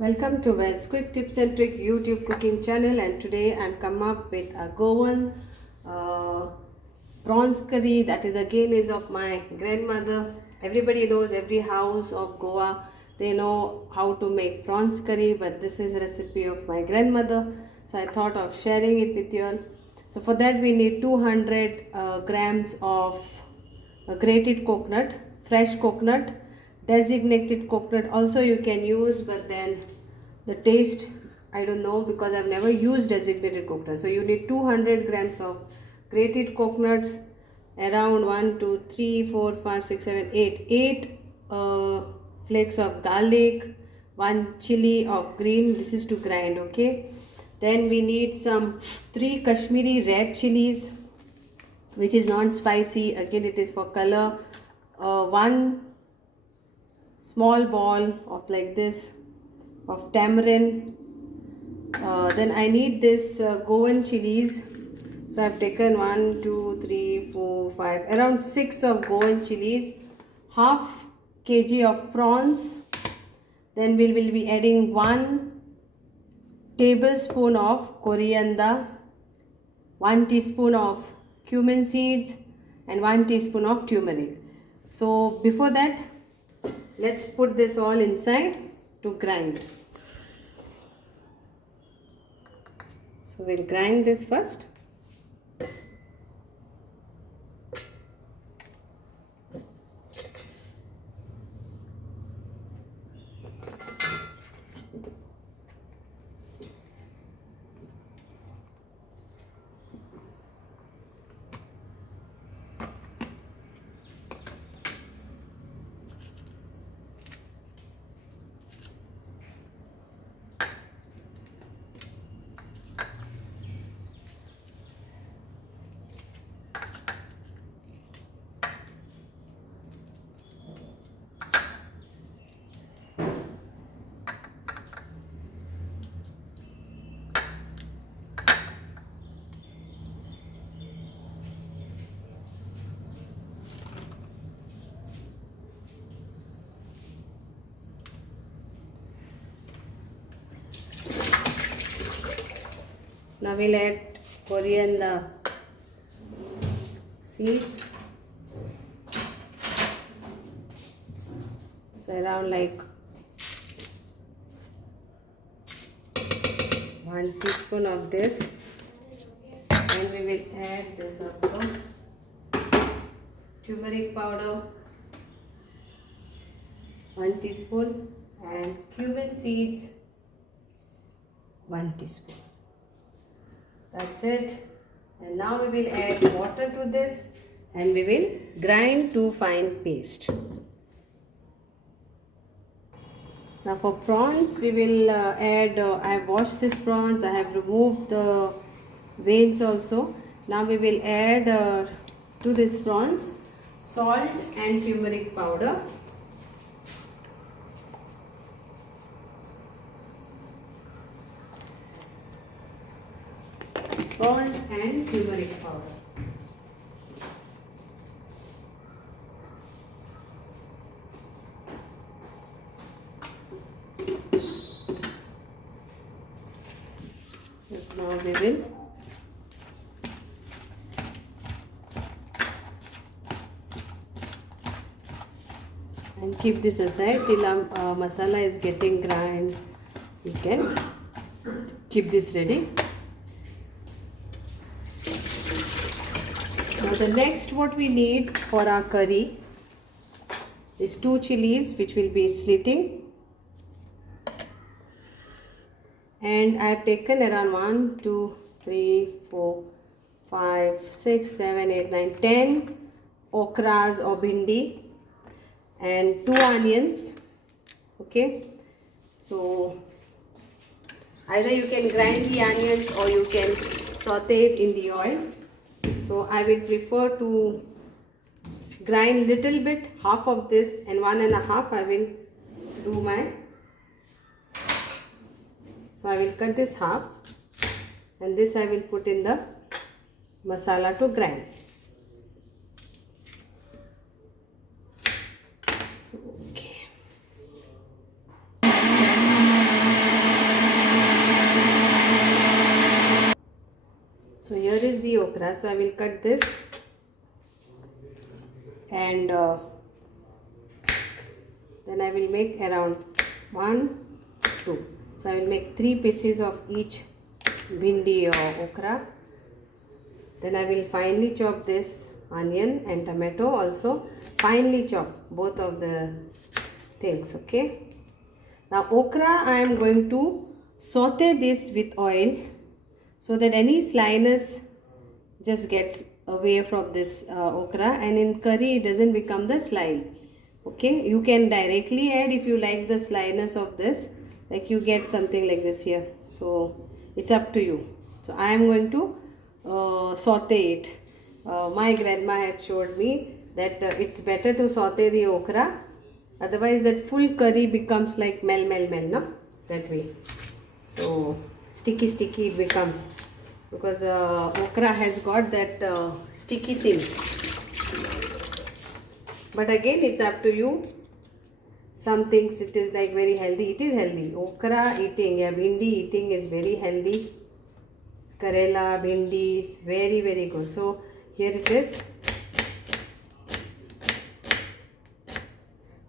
Welcome to Wells Quick Tips and Trick YouTube cooking channel, and today I'm come up with a Goan prawns curry that is of my grandmother. Everybody knows, every house of Goa they know how to make prawns curry, but this is a recipe of my grandmother, so I thought of sharing it with you all. So for that we need 200 grams of grated coconut, fresh coconut, designated coconut also you can use, but then the taste I don't know because I've never used designated coconut. So you need 200 grams of grated coconuts, around 1 2 3 4 5 6 7 8 flakes of garlic, 1 chili of green. This is to grind. Okay, then we need some 3 Kashmiri red chilies, which is non-spicy, again it is for color. 1 small ball of like this of tamarind. Then I need this Goan chilies, so I've taken 1 2 3 4 5 around 6 of Goan chilies, half kg of prawns. Then we will be adding 1 tablespoon of coriander, 1 teaspoon of cumin seeds, and 1 teaspoon of turmeric. So before that, let's put this all inside to grind. So we'll grind this first. Now we'll add coriander seeds. So around like 1 teaspoon of this, and we will add this also. Turmeric powder 1 teaspoon, and cumin seeds 1 teaspoon. That's it. And now we will add water to this and we will grind to fine paste. Now for prawns we will add, I have washed these prawns, I have removed the veins also. Now we will add to these prawns salt and turmeric powder. Salt and turmeric powder. So now we will and keep this aside till masala is getting grind. You can keep this ready. Now the next what we need for our curry is 2 chilies, which will be slitting, and I have taken around 1 2 3 4 5 6 7 8 9 10 okras or bhindi, and 2 onions. Okay, so either you can grind the onions or you can saute it in the oil. So I will prefer to grind little bit, half of this and 1 1/2 I will do my. So I will cut this half and this I will put in the masala to grind. So okay. okra. So I will cut this and then I will make around 1, 2. So I will make 3 pieces of each bhindi or okra. Then I will finely chop this onion and tomato also. Finely chop both of the things, okay. Now okra I am going to saute this with oil so that any slyness just gets away from this okra, and in curry it doesn't become the slimy. Okay, you can directly add if you like the slyness of this, like you get something like this here. So it's up to you. So I am going to saute it. My grandma had showed me that it's better to saute the okra, otherwise that full curry becomes like mel, no? That way. So sticky it becomes, because okra has got that sticky things. But again, it's up to you. Some things it is like very healthy. It is healthy. Okra eating, yeah, bhindi eating is very healthy. Karela, bhindi is very, very good. So here it is.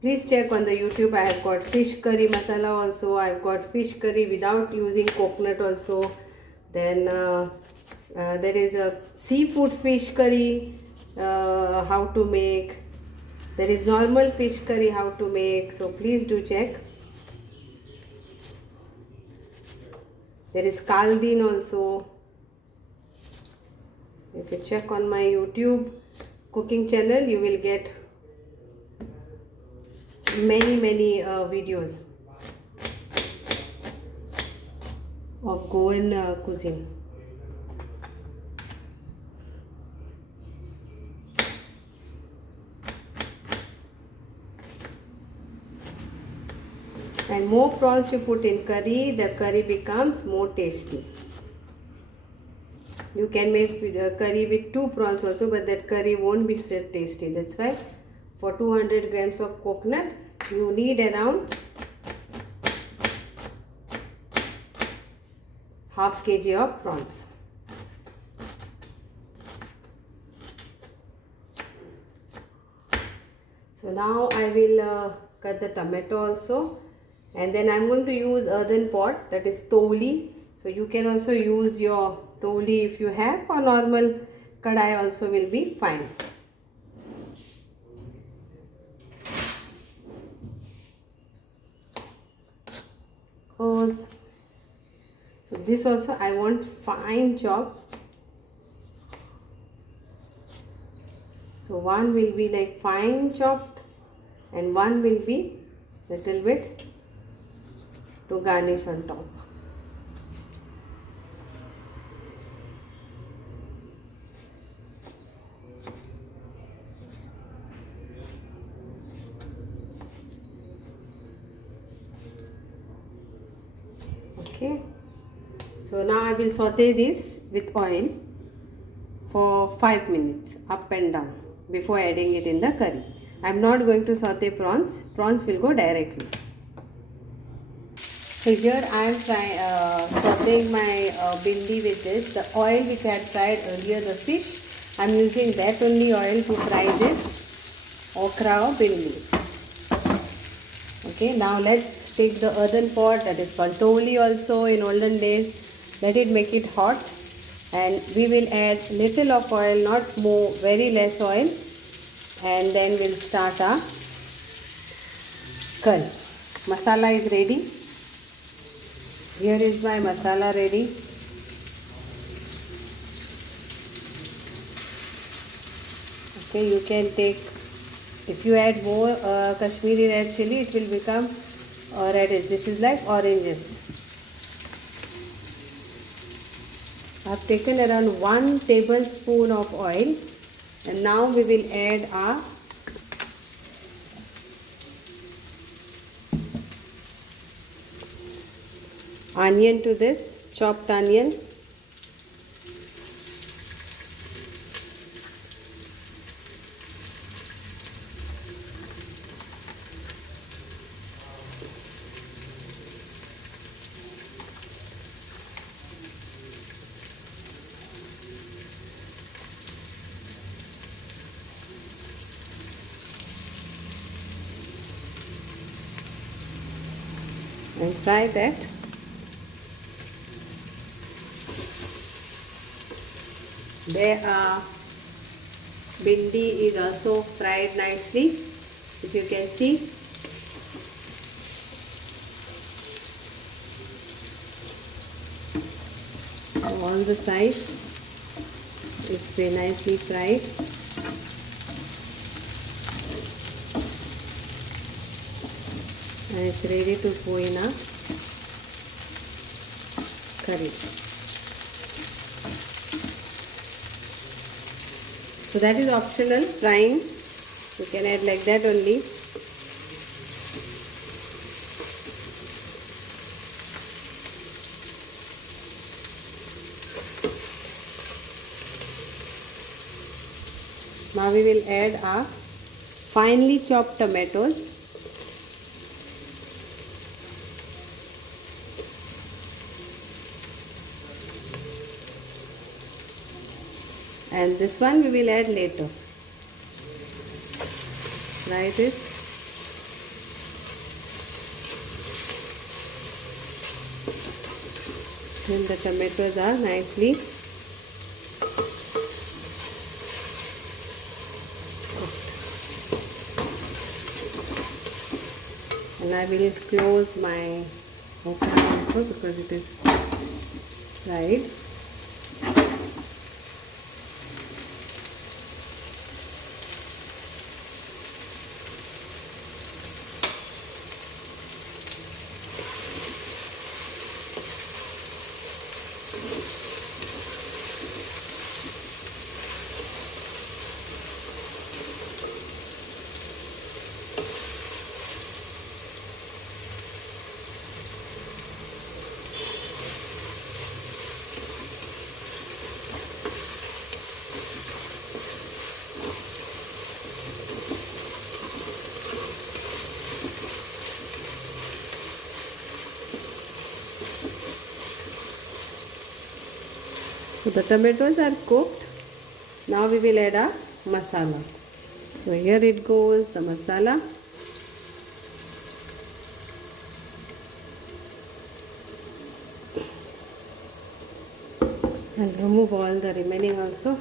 Please check on the YouTube. I have got fish curry masala also. I have got fish curry without using coconut also. Then there is a seafood fish curry, how to make. There is normal fish curry, how to make. So please do check. There is kaldin also. If you check on my YouTube cooking channel, you will get many videos of Goan cuisine. And more prawns you put in curry, the curry becomes more tasty. You can make curry with 2 prawns also, but that curry won't be so tasty. That's why for 200 grams of coconut, you need around half kg of prawns. So now I will cut the tomato also, and then I am going to use earthen pot, that is toli. So you can also use your toli if you have, or normal kadai also will be fine. So this also I want fine chop. So one will be like fine chopped and one will be little bit to garnish on top. Okay, so now I will saute this with oil for 5 minutes up and down before adding it in the curry. I am not going to saute prawns. Prawns will go directly. So here I am sauteing my bhindi with this. The oil which I had fried earlier, the fish, I am using that only oil to fry this okra or bhindi. Okay, now let's take the earthen pot, that is called toli also in olden days. Let it make it hot, and we will add little of oil, not more, very less oil, and then we'll start our curry. Masala is ready. Here is my masala ready. Okay, you can take, if you add more Kashmiri red chili, it will become reddish. This is like oranges. I have taken around 1 tablespoon of oil, and now we will add our onion to this, chopped onion. and fry that. There bhindi is also fried nicely, if you can see. On the sides it's very nicely fried. And it's ready to go in a curry. So that is optional, frying. You can add like that only. Now we will add our finely chopped tomatoes. And this one we will add later. Try this. Then the tomatoes are nicely cooked. And I will close my okra also because it is fried. So the tomatoes are cooked. Now we will add our masala. So here it goes, the masala. And remove all the remaining also.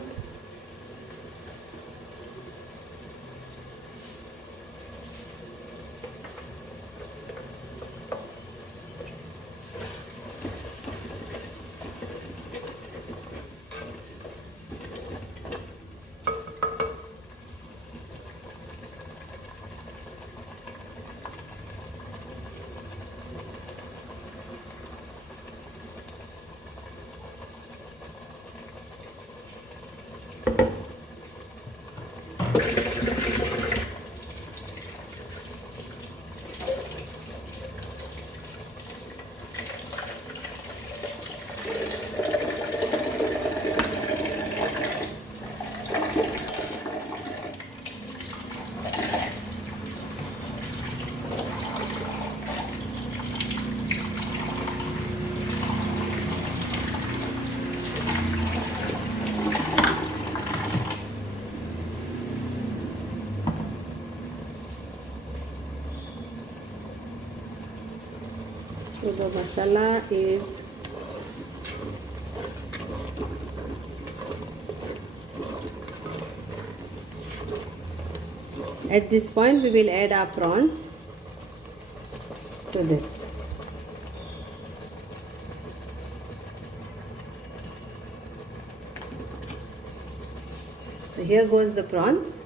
So the masala is at this point we will add our prawns to this. So here goes the prawns.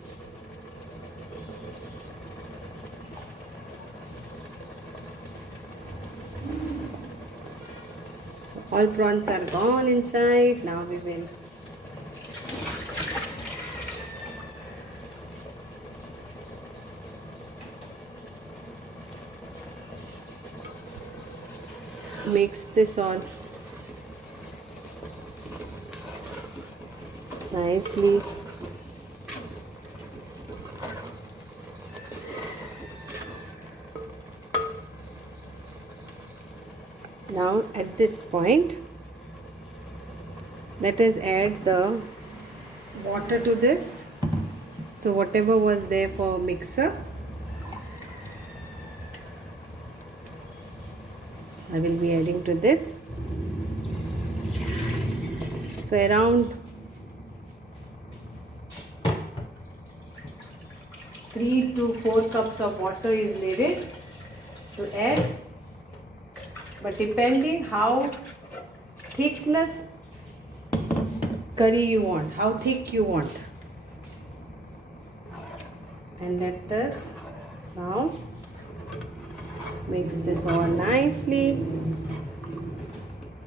All prawns are gone inside. Now we will mix this all nicely. Now at this point, let us add the water to this. So whatever was there for mixer, I will be adding to this. So around 3 to 4 cups of water is needed to add, but depending how thickness curry you want, how thick you want. And let us now mix this all nicely.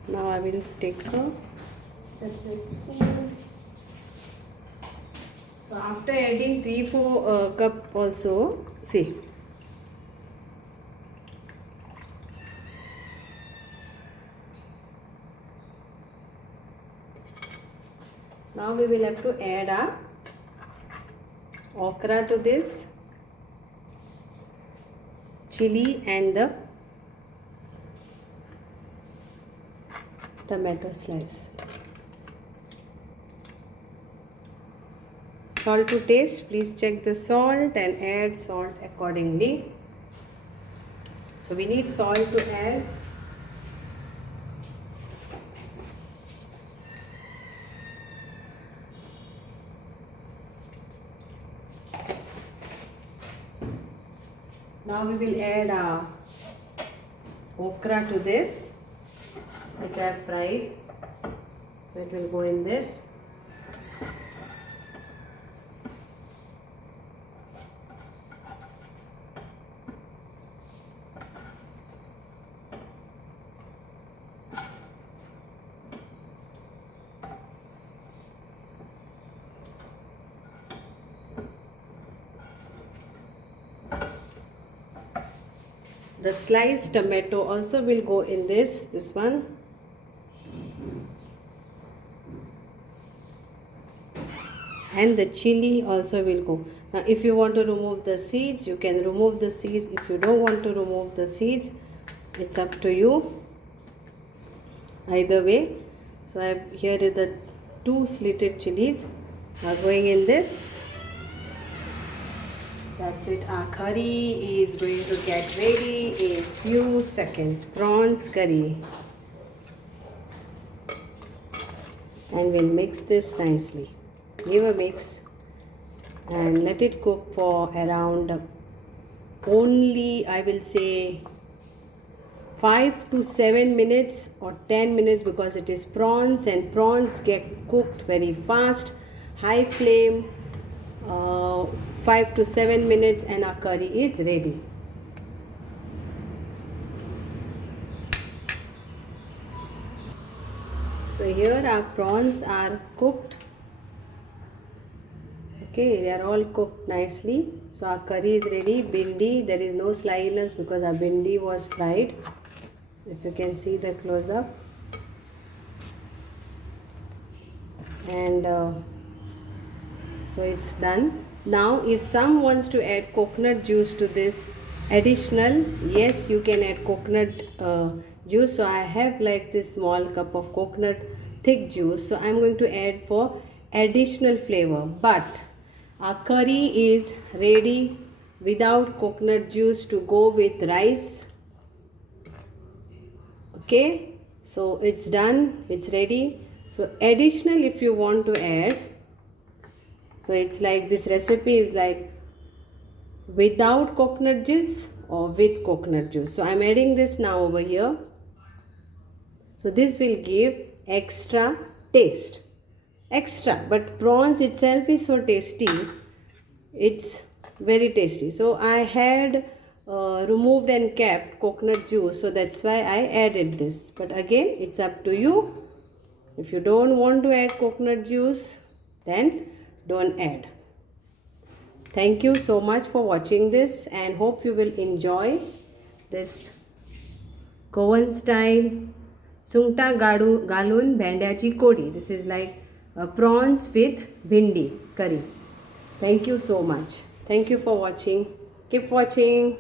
Now I will take a separate spoon. So after adding 3-4 cup also, see, now we will have to add our okra to this, chili and the tomato slice. Salt to taste, please check the salt and add salt accordingly. So we need salt to add. Now we will add okra to this, which I have fried. So it will go in this. The sliced tomato also will go in this one. And the chili also will go. Now if you want to remove the seeds, you can remove the seeds. If you don't want to remove the seeds, it's up to you. Either way. So here is the 2 slitted chilies are going in this. That's it, our curry is going to get ready in few seconds. Prawns curry. And we'll mix this nicely. Give a mix and let it cook for around only, I will say, 5 to 7 minutes or 10 minutes, because it is prawns and prawns get cooked very fast. High flame. 5 to 7 minutes and our curry is ready. So here our prawns are cooked. Okay, they are all cooked nicely. So our curry is ready. Bhindi, there is no slyness because our bhindi was fried. If you can see the close up. And so it's done. Now if some wants to add coconut juice to this additional, yes, you can add coconut juice. So I have like this small cup of coconut thick juice, so I'm going to add for additional flavor. But our curry is ready without coconut juice to go with rice. Okay, so it's done, it's ready. So additional if you want to add, so it's like this recipe is like without coconut juice or with coconut juice. So I'm adding this now over here. So this will give extra taste. Extra, but prawns itself is so tasty. It's very tasty. So I had removed and kept coconut juice, so that's why I added this. But again, it's up to you. If you don't want to add coconut juice, then don't add. Thank you so much for watching this and hope you will enjoy this Goan style Sungta ghalon Bhendechi Kodi. This is like prawns with bhindi curry. Thank you so much. Thank you for watching. Keep watching.